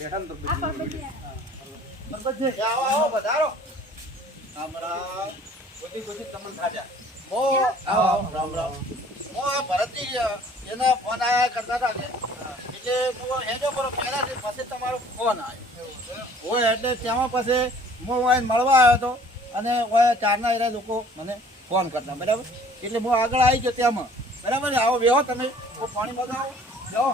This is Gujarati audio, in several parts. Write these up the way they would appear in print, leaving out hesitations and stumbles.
બેઠા ને તો આ પરબતજી પરબતજી આવો આવો વધારો રામ ગોતી તમને થાજા મો આવો રામ મો આ ભરતજી એના ફોન આયા કરતા હતા કે એટલે હું હેજો કરો પહેલા પછી તમારો ફોન આવ્યો હોય એટલે ત્યાં પછી હું હોય મળવા આવ્યો હતો અને હોય ચારના એરા લોકો મને ફોન કરતા બરાબર એટલે હું આગળ આવી ગયો ત્યાંમાં બરાબર ને આવો બેહો તમે પાણી મગાવો બેહો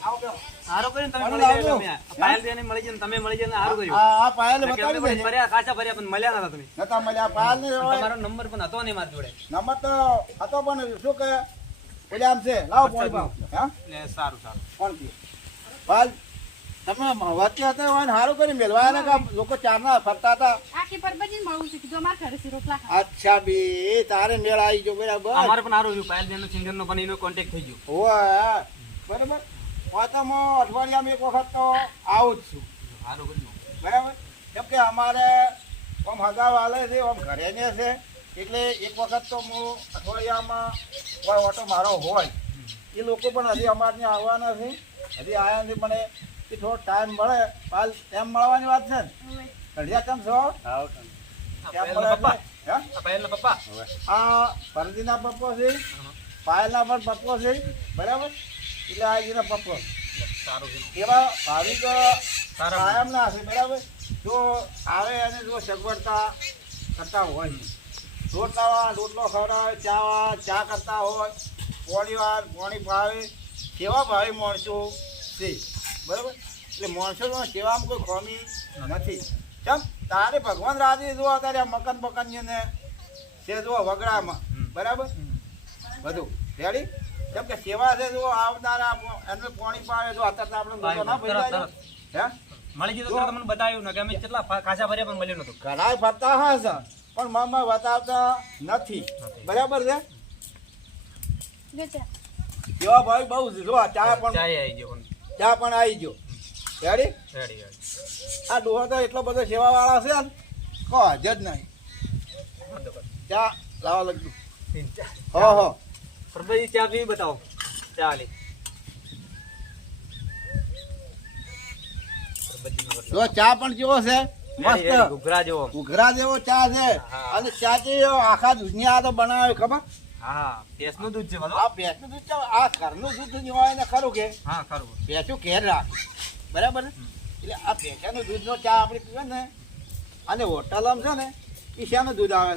આવો બેહો સારું કર્યું તમે મળી ગયા તમે પાયલ બેને મળી જાય તમે મળી જાય સારું કર્યું આ પાયલ બતાવી દે ફર્યા ખાસા ફર્યા પણ મળ્યા નતા તમે નતા મળ્યા પાયલ ને તમારો નંબર પણ હતો ને મારી જોડે નંબર તો હતો પણ શું કે ઓલે આમ છે લાવો પાણી પાવ હા ને સારું કોણ કે પાયલ તમે વચ્ચે હતા હોય ને સારું કરી મેલવા ને કા લોકો ચારના ફરતા હતા આખી પરબતજી મળું છું કીધું અમાર ઘરે થી રોટલા ખા અચ્છા બી તારે મેળ આવી ગયો બરાબર અમારે પણ સારું થયું પાયલ બેન નો સિંગર નો પણ એનો કોન્ટેક્ટ થઈ ગયો હોય બરાબર વાતમાં અઠવાડિયામાં એક વખત તો આવું જ છું સારું કર્યું બરાબર કેમ કે અમારે આમ હગા વાલે છે આમ ઘરે ને છે એટલે એક વખત તો હું અઠવાડિયામાં કોઈ ઓટો મારો હોય એ લોકો પણ હજી અમારે આવવાના છે હજી આવ્યા નથી મને કે થોડો ટાઈમ મળે હાલ એમ મળવાની વાત છે ને ઘડિયા કેમ છો કેમ મળે પપ્પા હે આ પાયલ ના પપ્પા આ ભરતીના પપ્પો છે પાયલના પણ પપ્પો છે બરાબર એટલે આ એના પપ્પો સારું છે એવા ભાવિક સારા કાયમ ના હશે બરાબર જો આવે અને જો સગવડતા કરતા હોય રોટલો ખવડાવે ચા કરતા હોય પાણી ભાવે કેવા ભાવે માણસો છે બરાબર એટલે માણસોનો સેવામાં કોઈ ખામી નથી ચમ તારે ભગવાન રાજી જો અત્યારે મકાન બકન છે જો વગડામાં બરાબર બધું રેડી કેમ કે સેવા છે જો આવનારા એમને પાણી પાવે જો અત્યારે આપણે લોકો ના પૈસા હે મળી ગયું તો તમને બતાવ્યું ને કે અમે કેટલા ખાસા ફર્યા પણ મળ્યું નતું ઘણા ફરતા હા છે પણ મામા બતાવતા નથી બરાબર છે લે ચા કેવા ભાઈ બહુ છે જો ચા પણ ચાય આવી ગયો આવી ગયો રેડી રેડી આ ડોહો તો એટલો બધો સેવા વાળા છે ને કહો જ નહીં ચા લાવો લગતું હો પ્રભુજી ચા પીવી બતાવો ચા લે જો ચા પણ કેવો છે મસ્ત ઘૂઘરા જેવો ઘૂઘરા જેવો ચા છે અને ચા જે આખા દુનિયા આ તો બનાવે ખબર હા ભેંસનું દૂધ છે બધું આ ભેંસનું દૂધ છે આ ઘરનું દૂધ હોય ને ખરું કે હા ખરું ભેંસું ઘેર રાખે બરાબર ને એટલે આ ભેંસાનું દૂધનો ચા આપણે પીવે ને અને હોટલમાં છે ને એ શાનું દૂધ આવે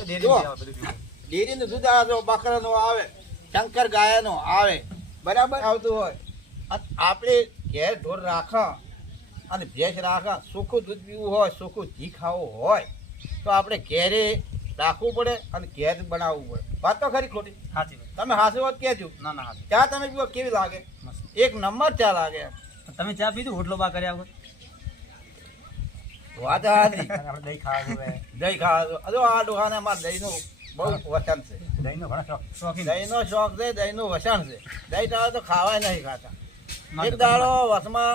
છે ડેરીનું દૂધ આવે તો બકરાનું આવે શંકર ગાયનું આવે બરાબર આવતું હોય અને આપણે ઘેર ઢોર રાખા અને ભેંસ રાખા ચોખ્ખું દૂધ પીવું હોય ચોખ્ખું ઘી ખાવું હોય તો આપણે ઘેરે રાખવું પડે અને ઘેર બનાવવું પડે વાત તો ખરી ખોટી સાચી તમે હાસી વાત કહેજો ના ના સાચી ચા તમે પીવો કેવી લાગે એક નંબર ચા લાગે તમે ચા પીધું હોટલો બા કર્યા વગર વાત હાજી આપણે દહીં ખાવા જોઈએ દહીં ખાવા જો આ દુકાને અમારે દહીંનું બહુ વચન છે દહીંનો ઘણા શોખીન દહીંનો શોખ છે દહીંનું વસણ છે દહીં તો ખાવાય નહીં ખાતા એક દાડો વસમાં